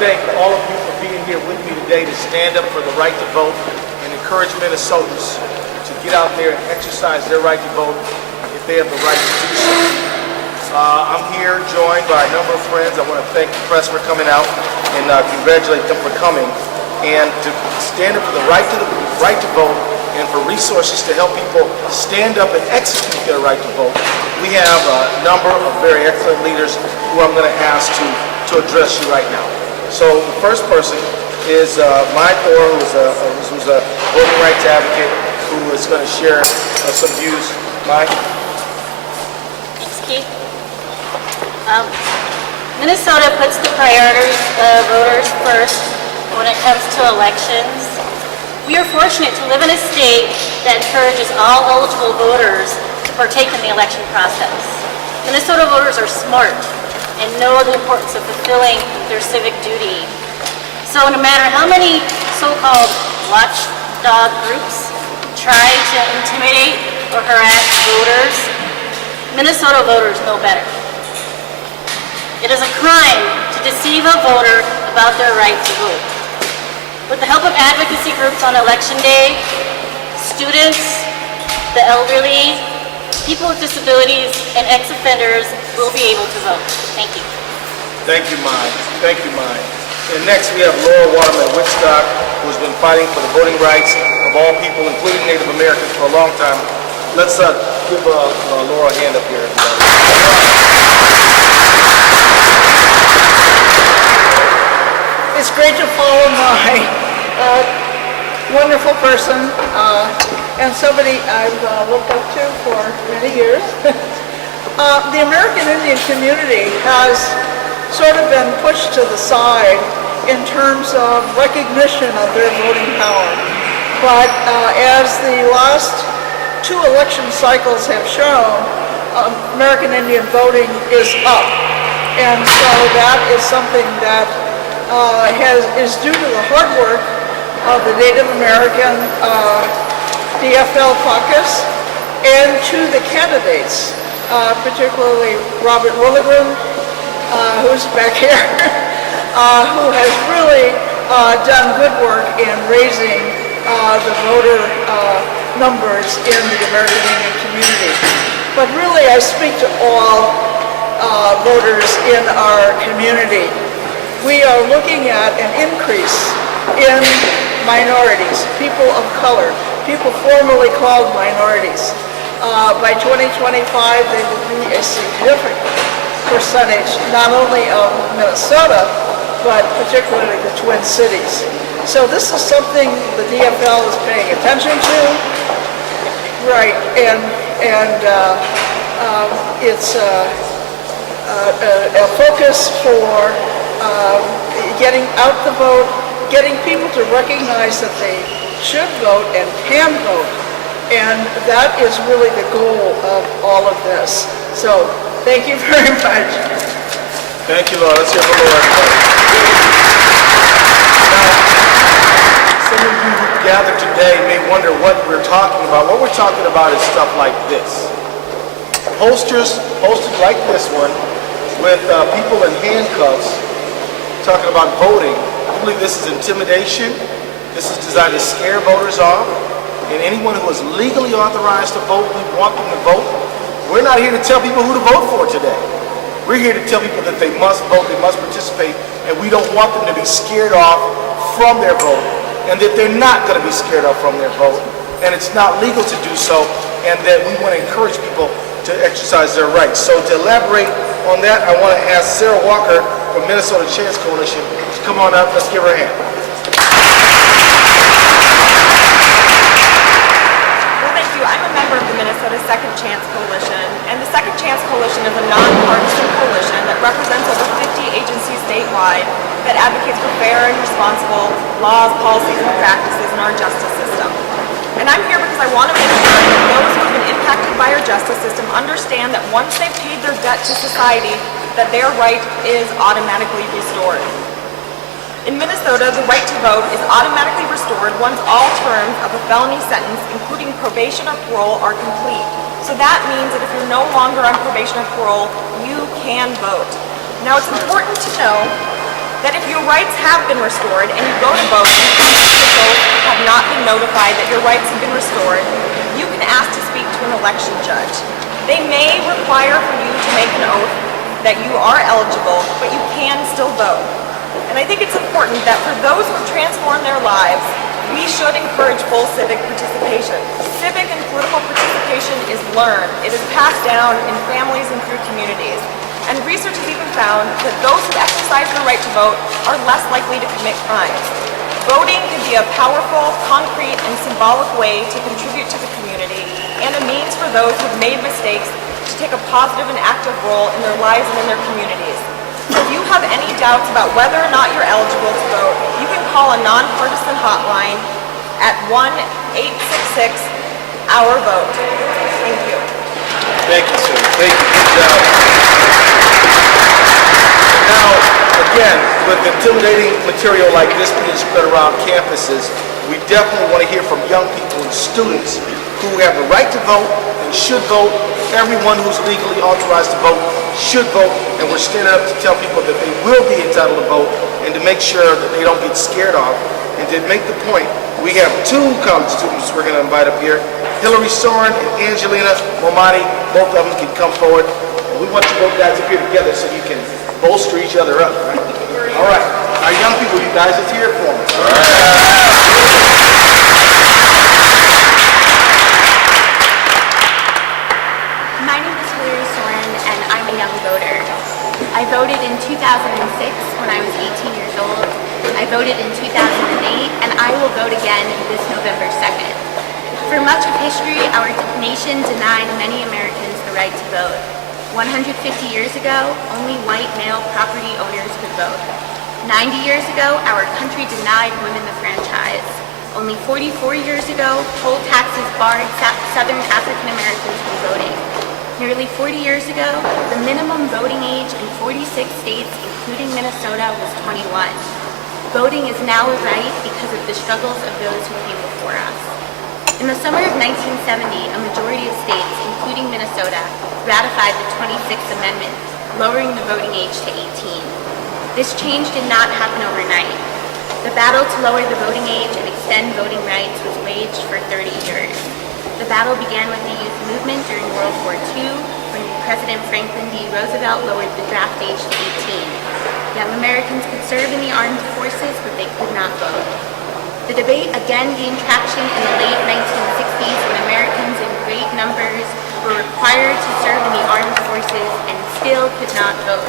thank all of you for being here with me today to stand up for the right to vote and encourage Minnesotans to get out there and exercise their right to vote if they have the right to do so. I'm here joined by a number of friends. I want to thank the press for coming out and congratulate them for coming and to stand up for the right to vote and for resources to help people stand up and execute their right to vote. We have a number of very excellent leaders who I'm going to ask to address you right now. So the first person is Mike Orr, who's a voting rights advocate, who is going to share some views. Mike? Thanks, Keith. Minnesota puts the priorities of voters first when it comes to elections. We are fortunate to live in a state that encourages all eligible voters to partake in the election process. Minnesota voters are smart and know the importance of fulfilling their civic duty. So no matter how many so-called watchdog groups try to intimidate or harass voters, Minnesota voters know better. It is a crime to deceive a voter about their right to vote. With the help of advocacy groups on election day, students, the elderly, people with disabilities, and ex-offenders will be able to vote. Thank you. Thank you, Mike. Thank you, Mike. And next we have Laura Waterman-Wittstock, who's been fighting for the voting rights of all people, including Native Americans, for a long time. Let's give Laura a hand up here. It's great to follow my wonderful person and somebody I've looked up to for many years. The American Indian community has sort of been pushed to the side in terms of recognition of their voting power. But as the last two election cycles have shown, American Indian voting is up. And so that is something that is due to the hard work of the Native American DFL caucus and to the candidates, particularly Robert Willigren, who's back here, who has really done good work in raising the voter numbers in the American Indian community. But really, I speak to all voters in our community. We are looking at an increase in minorities, people of color, people formerly called minorities. By 2025, they will be a significant percentage, not only of Minnesota, but particularly the Twin Cities. So this is something the DFL is paying attention to, right? And it's a focus for getting out the vote, getting people to recognize that they should vote and can vote. And that is really the goal of all of this. So thank you very much. Thank you, Laura. Let's hear from Laura. Now, some of you who gathered today may wonder what we're talking about. What we're talking about is stuff like this. Posters posted like this one with people in handcuffs talking about voting. I believe this is intimidation. This is designed to scare voters off. And anyone who is legally authorized to vote, we want them to vote. We're not here to tell people who to vote for today. We're here to tell people that they must vote, they must participate, and we don't want them to be scared off from their vote, and that they're not going to be scared off from their vote, and it's not legal to do so, and that we want to encourage people to exercise their rights. So to elaborate on that, I want to ask Sarah Walker from Minnesota Chance Coalition to come on up. Let's give her a hand. Well, thank you. I'm a member of the Minnesota Second Chance Coalition, and the Second Chance Coalition is a nonpartisan coalition that represents over 50 agencies statewide that advocates for fair and responsible laws, policies, and practices in our justice system. And I'm here because I want to make sure that those who have been impacted by our justice system understand that once they've paid their debt to society, that their right is automatically restored. In Minnesota, the right to vote is automatically restored once all terms of a felony sentence, including probation or parole, are complete. So that means that if you're no longer on probation or parole, you can vote. Now, it's important to know that if your rights have been restored and you go to vote and county officials have not been notified that your rights have been restored, you can ask to speak to an election judge. They may require for you to make an oath that you are eligible, but you can still vote. And I think it's important that for those who have transformed their lives, we should encourage full civic participation. Civic and political participation is learned. It is passed down in families and through communities. And research has even found that those who exercise their right to vote are less likely to commit crimes. Voting can be a powerful, concrete, and symbolic way to contribute to the community and a means for those who have made mistakes to take a positive and active role in their lives and in their communities. So if you have any doubts about whether or not you're eligible to vote, you can call a nonpartisan hotline at 1-866-OUR-VOTE. Thank you. Thank you, sir. Thank you. Good job. Now, again, with intimidating material like this being spread around campuses, we definitely want to hear from young people and students who have the right to vote and should vote. Everyone who's legally authorized to vote should vote, and we're standing up to tell people that they will be entitled to vote and to make sure that they don't get scared off. And to make the point, we have two college students we're going to invite up here, Hillary Soren and Angelina Momani. Both of them can come forward. And we want you both guys up here together so you can bolster each other up, right? All right. Our young people, you guys, let's hear it for them. All right. My name is Hillary Soren, and I'm a young voter. I voted in 2006 when I was 18 years old. I voted in 2008, and I will vote again this November 2nd. For much of history, our nation denied many Americans the right to vote. 150 years ago, only white male property owners could vote. 90 years ago, our country denied women the franchise. Only 44 years ago, poll taxes barred Southern African Americans from voting. Nearly 40 years ago, the minimum voting age in 46 states, including Minnesota, was 21. Voting is now a right because of the struggles of those who came before us. In the summer of 1970, a majority of states, including Minnesota, ratified the 26th Amendment, lowering the voting age to 18. This change did not happen overnight. The battle to lower the voting age and extend voting rights was waged for 30 years. The battle began with the youth movement during World War II, when President Franklin D. Roosevelt lowered the draft age to 18. Young Americans could serve in the armed forces, but they could not vote. The debate again gained traction in the late 1960s when Americans in great numbers were required to serve in the armed forces and still could not vote.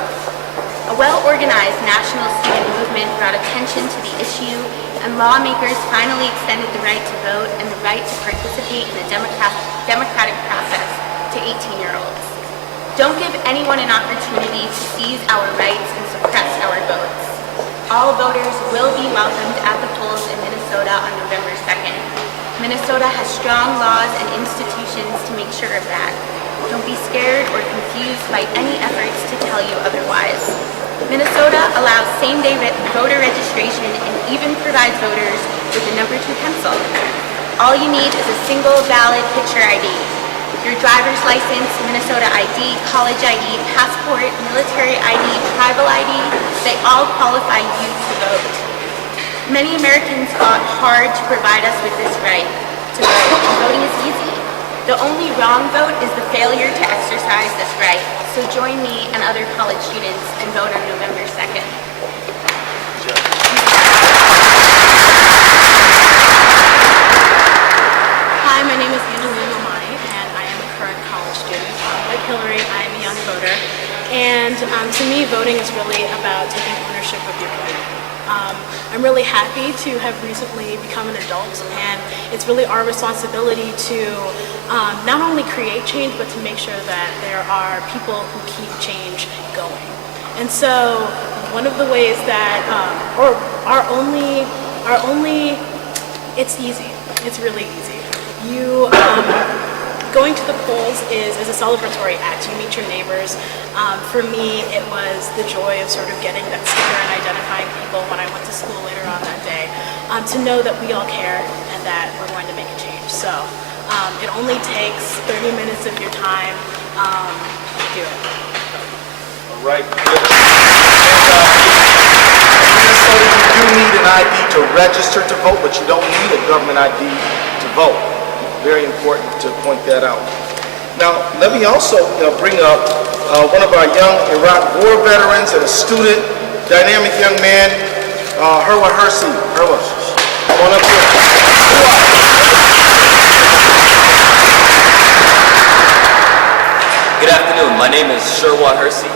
A well-organized national student movement brought attention to the issue, and lawmakers finally extended the right to vote and the right to participate in the democratic process to 18-year-olds. Don't give anyone an opportunity to seize our rights and suppress our votes. All voters will be welcomed at the polls in Minnesota on November 2nd. Minnesota has strong laws and institutions to make sure of that. Don't be scared or confused by any efforts to tell you otherwise. Minnesota allows same-day voter registration and even provides voters with the number 2 pencil. All you need is a single valid picture ID. Your driver's license, Minnesota ID, college ID, passport, military ID, tribal ID, they all qualify you to vote. Many Americans fought hard to provide us with this right to vote, and voting is easy. The only wrong vote is the failure to exercise this right. So join me and other college students and vote on November 2nd. Hi, my name is Angelina Momani, and I am a current college student. Like Hillary, I am a young voter, and to me, voting is really about taking ownership of your community. I'm really happy to have recently become an adult, and it's really our responsibility to not only create change, but to make sure that there are people who keep change going. And so one of the ways that, it's easy. It's really easy. Going to the polls is a celebratory act. You meet your neighbors. For me, it was the joy of sort of getting that sticker and identifying people when I went to school later on that day, to know that we all care and that we're going to make a change. So it only takes 30 minutes of your time to do it. All right. Good. to register to vote, but you don't need a government ID to vote. Very important to point that out. Now, let me also bring up one of our young Iraq War veterans and a student, dynamic young man, Herwa Hersey. Herwa, come on up here. Good afternoon. My name is Sherwa Hersey.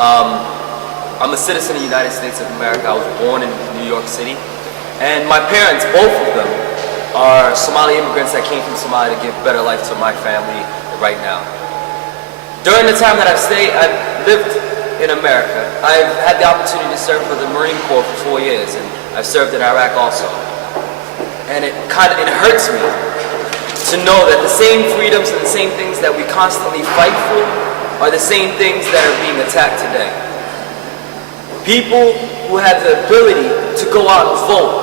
I'm a citizen of the United States of America. I was born in New York City. And my parents, both of them, are Somali immigrants that came from Somalia to give better life to my family right now. During the time that I've lived in America, I've had the opportunity to serve for the Marine Corps for 4 years, and I've served in Iraq also. And it hurts me to know that the same freedoms and the same things that we constantly fight for are the same things that are being attacked today. People who have the ability to go out and vote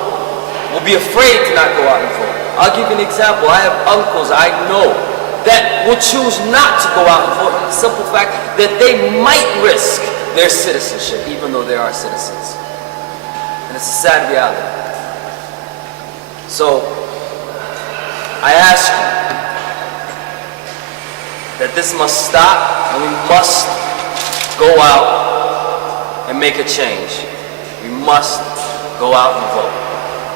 will be afraid to not go out and vote. I'll give you an example. I have uncles I know that will choose not to go out and vote for the simple fact that they might risk their citizenship, even though they are citizens. And it's a sad reality. So, I ask you that this must stop, and we must go out and make a change. We must go out and vote.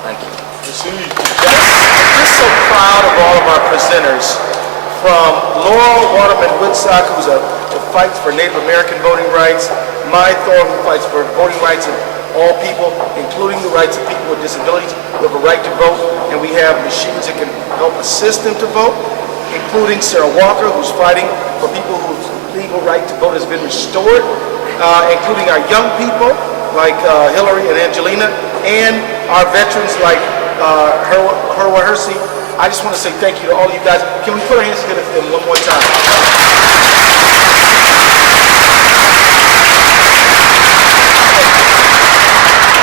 Thank you. I'm just so proud of all of our presenters, from Laurel Waterman Woodstock, who fights for Native American voting rights, Mai Thorne, who fights for voting rights of all people, including the rights of people with disabilities who have a right to vote, and we have machines that can help assist them to vote, including Sarah Walker, who's fighting for people whose legal right to vote has been restored, including our young people like Hillary and Angelina, and our veterans like Herwa Hersey. I just want to say thank you to all of you guys. Can we put our hands together for them one more time?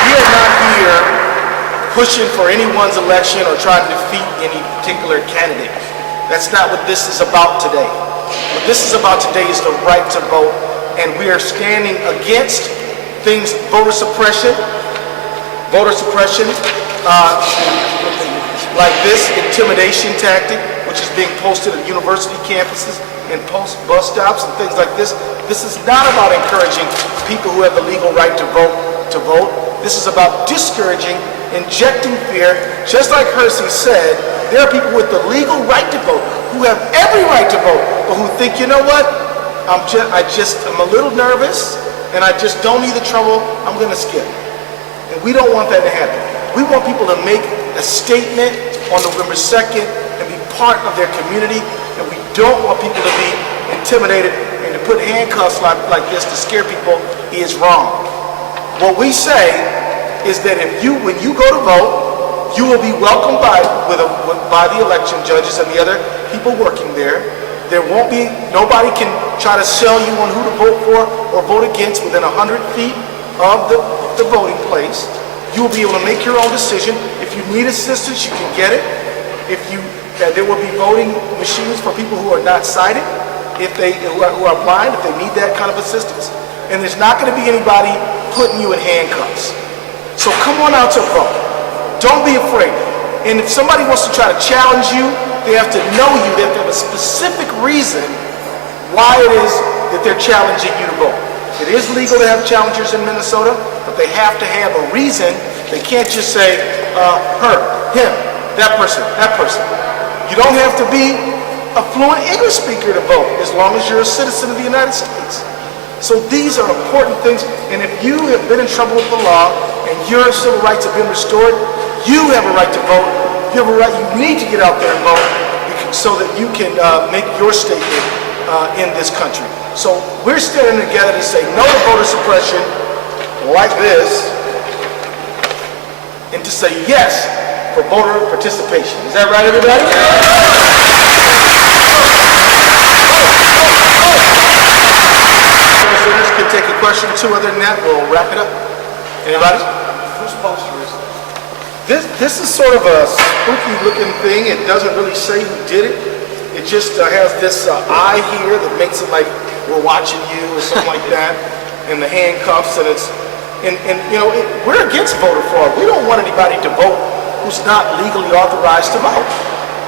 We are not here pushing for anyone's election or trying to defeat any particular candidate. That's not what this is about today. What this is about today is the right to vote, and we are standing against things, voter suppression, like this intimidation tactic, which is being posted at university campuses and bus stops and things like this. This is not about encouraging people who have the legal right to vote. This is about discouraging, injecting fear. Just like Hersey said, there are people with the legal right to vote, who have every right to vote, but who think, you know what, I'm a little nervous, and I just don't need the trouble, I'm gonna skip. And we don't want that to happen. We want people to make a statement on November 2nd and be part of their community, and we don't want people to be intimidated, and to put handcuffs like this to scare people is wrong. What we say is that when you go to vote, you will be welcomed by the election judges and the other people working there. Nobody can try to sell you on who to vote for or vote against within 100 feet of the voting place. You will be able to make your own decision. If you need assistance, you can get it. There will be voting machines for people who are not sighted, who are blind, if they need that kind of assistance. And there's not going to be anybody putting you in handcuffs. So come on out to vote. Don't be afraid. And if somebody wants to try to challenge you, they have to know you. They have to have a specific reason why it is that they're challenging you to vote. It is legal to have challengers in Minnesota, but they have to have a reason. They can't just say, her, him, that person, that person. You don't have to be a fluent English speaker to vote, as long as you're a citizen of the United States. So these are important things, and if you have been in trouble with the law, and your civil rights have been restored, you have a right to vote. You have a right, you need to get out there and vote, so that you can make your statement in this country. So we're standing together to say no to voter suppression like this, and to say yes for voter participation. Is that right, everybody? Senators can take a question or two. Other than that, we'll wrap it up. Anybody? Whose poster is this? This is sort of a spooky looking thing. It doesn't really say who did it. It just has this eye here that makes it like we're watching you or something like that, and the handcuffs, and it's And you know, we're against voter fraud. We don't want anybody to vote who's not legally authorized to vote.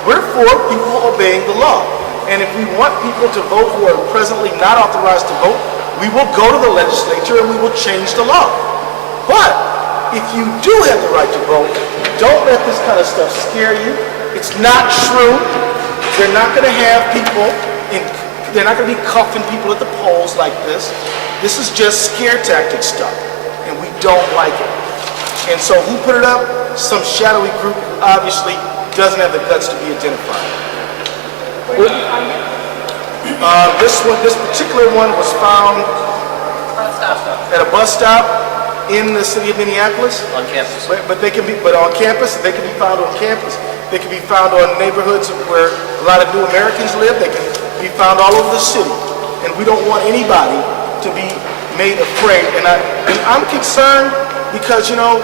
We're for people obeying the law. And if we want people to vote who are presently not authorized to vote, we will go to the legislature and we will change the law. But if you do have the right to vote, don't let this kind of stuff scare you. It's not true. They're not going to have people they're not going to be cuffing people at the polls like this. This is just scare tactic stuff, and we don't like it. And so who put it up? Some shadowy group who obviously doesn't have the guts to be identified. Where did you find it? This particular one was found at a bus stop in the city of Minneapolis. On campus. But they can be, but on campus, they can be found on campus. They can be found on neighborhoods where a lot of new Americans live. They can be found all over the city. And we don't want anybody to be made afraid. And I'm concerned because, you know,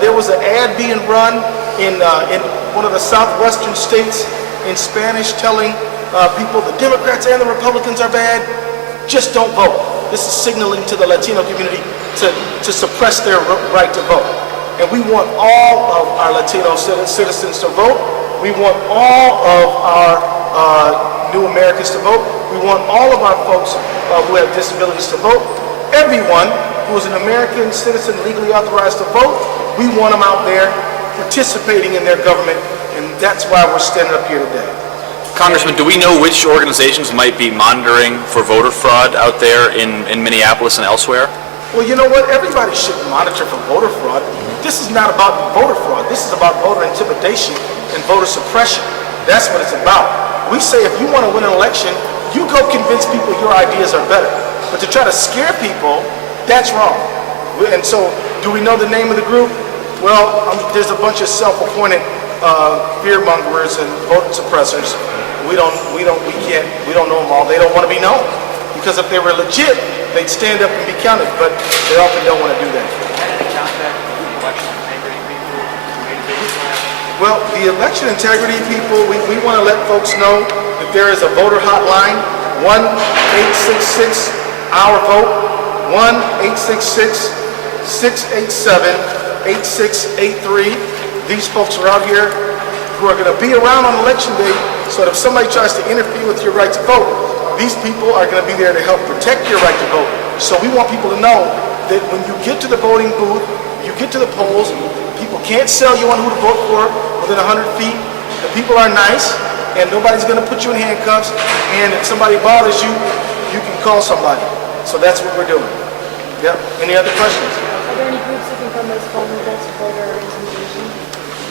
there was an ad being run in one of the southwestern states in Spanish telling people the Democrats and the Republicans are bad. Just don't vote. This is signaling to the Latino community to suppress their right to vote. And we want all of our Latino citizens to vote. We want all of our new Americans to vote. We want all of our folks who have disabilities to vote. Everyone who is an American citizen legally authorized to vote, we want them out there participating in their government, and that's why we're standing up here today. Congressman, do we know which organizations might be monitoring for voter fraud out there in Minneapolis and elsewhere? Well, you know what? Everybody should monitor for voter fraud. This is not about voter fraud. This is about voter intimidation and voter suppression. That's what it's about. We say if you want to win an election, you go convince people your ideas are better. But to try to scare people, that's wrong. And so, do we know the name of the group? Well, there's a bunch of self-appointed fear-mongers and vote suppressors. We don't know them all. They don't want to be known. Because if they were legit, they'd stand up and be counted, but they often don't want to do that. Well, the election integrity people, we want to let folks know that there is a voter hotline, 1-866-OUR-VOTE, 1-866-687-8683. These folks are out here who are going to be around on election day, so that if somebody tries to interfere with your right to vote, these people are going to be there to help protect your right to vote. So we want people to know that when you get to the voting booth, you get to the polls, people can't sell you on who to vote for within 100 feet. The people are nice, and nobody's going to put you in handcuffs. And if somebody bothers you, you can call somebody. So that's what we're doing. Yep. Any other questions? Are there any groups that become most vulnerable to voter intimidation?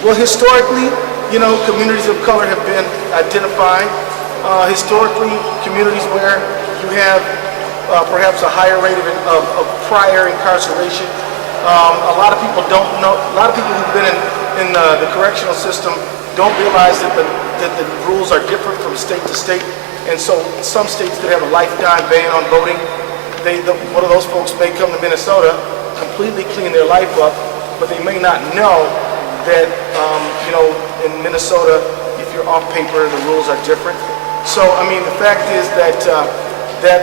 Well, historically, you know, communities of color have been identified. Historically, communities where you have perhaps a higher rate of prior incarceration. A lot of people don't know. A lot of people who've been in the correctional system don't realize that the rules are different from state to state. And so, some states that have a lifetime ban on voting, one of those folks may come to Minnesota, completely clean their life up, but they may not know that you know, in Minnesota, if you're off paper, the rules are different. So, I mean, the fact is that there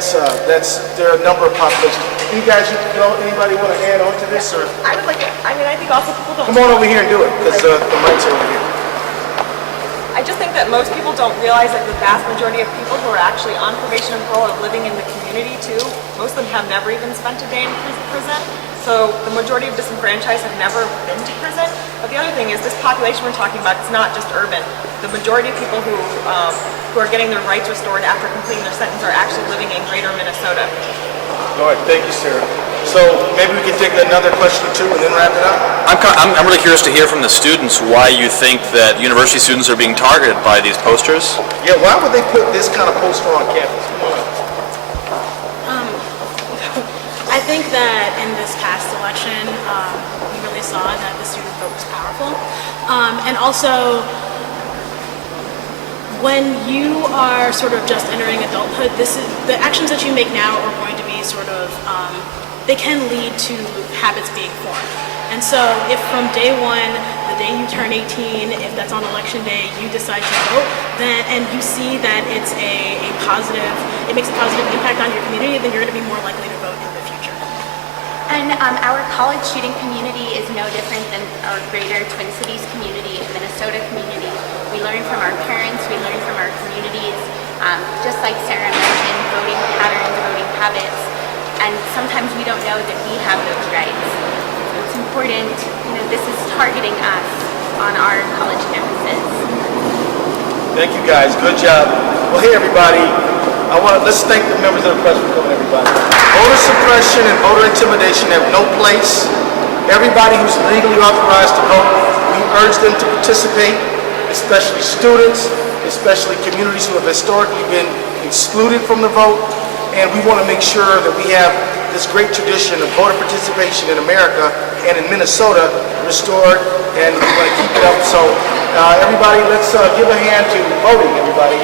are a number of populations. You guys, anybody want to add on to this, or? I would like to, I think also people don't... Come on over here and do it, because the mics are over here. I just think that most people don't realize that the vast majority of people who are actually on probation and parole are living in the community too. Most of them have never even spent a day in prison. So the majority of disenfranchised have never been to prison. But the other thing is this population we're talking about, it's not just urban. The majority of people who are getting their rights restored after completing their sentence are actually living in greater Minnesota. All right, thank you, Sarah. So maybe we can take another question or two and then wrap it up. I'm really curious to hear from the students why you think that university students are being targeted by these posters. Yeah, why would they put this kind of poster on campus? I think that in this past election, we really saw that the student vote was powerful. And also, when you are sort of just entering adulthood, the actions that you make now are going to be sort of, they can lead to habits being formed. And so if from day one, the day you turn 18, if that's on election day, you decide to vote, then, and you see that it's a positive, it makes a positive impact on your community, then you're going to be more likely to vote in the future. And our college student community is no different than our greater Twin Cities community, Minnesota community. We learn from our parents, we learn from our communities, just like Sarah mentioned, voting patterns, voting habits, and sometimes we don't know that we have those rights. So it's important, this is targeting us on our college campuses. Thank you guys, good job. Well, hey everybody, let's thank the members of the press for coming, everybody. Voter suppression and voter intimidation have no place. Everybody who's legally authorized to vote, we urge them to participate, especially students, especially communities who have historically been excluded from the vote. And we want to make sure that we have this great tradition of voter participation in America and in Minnesota restored, and we want to keep it up. So everybody, let's give a hand to voting, everybody.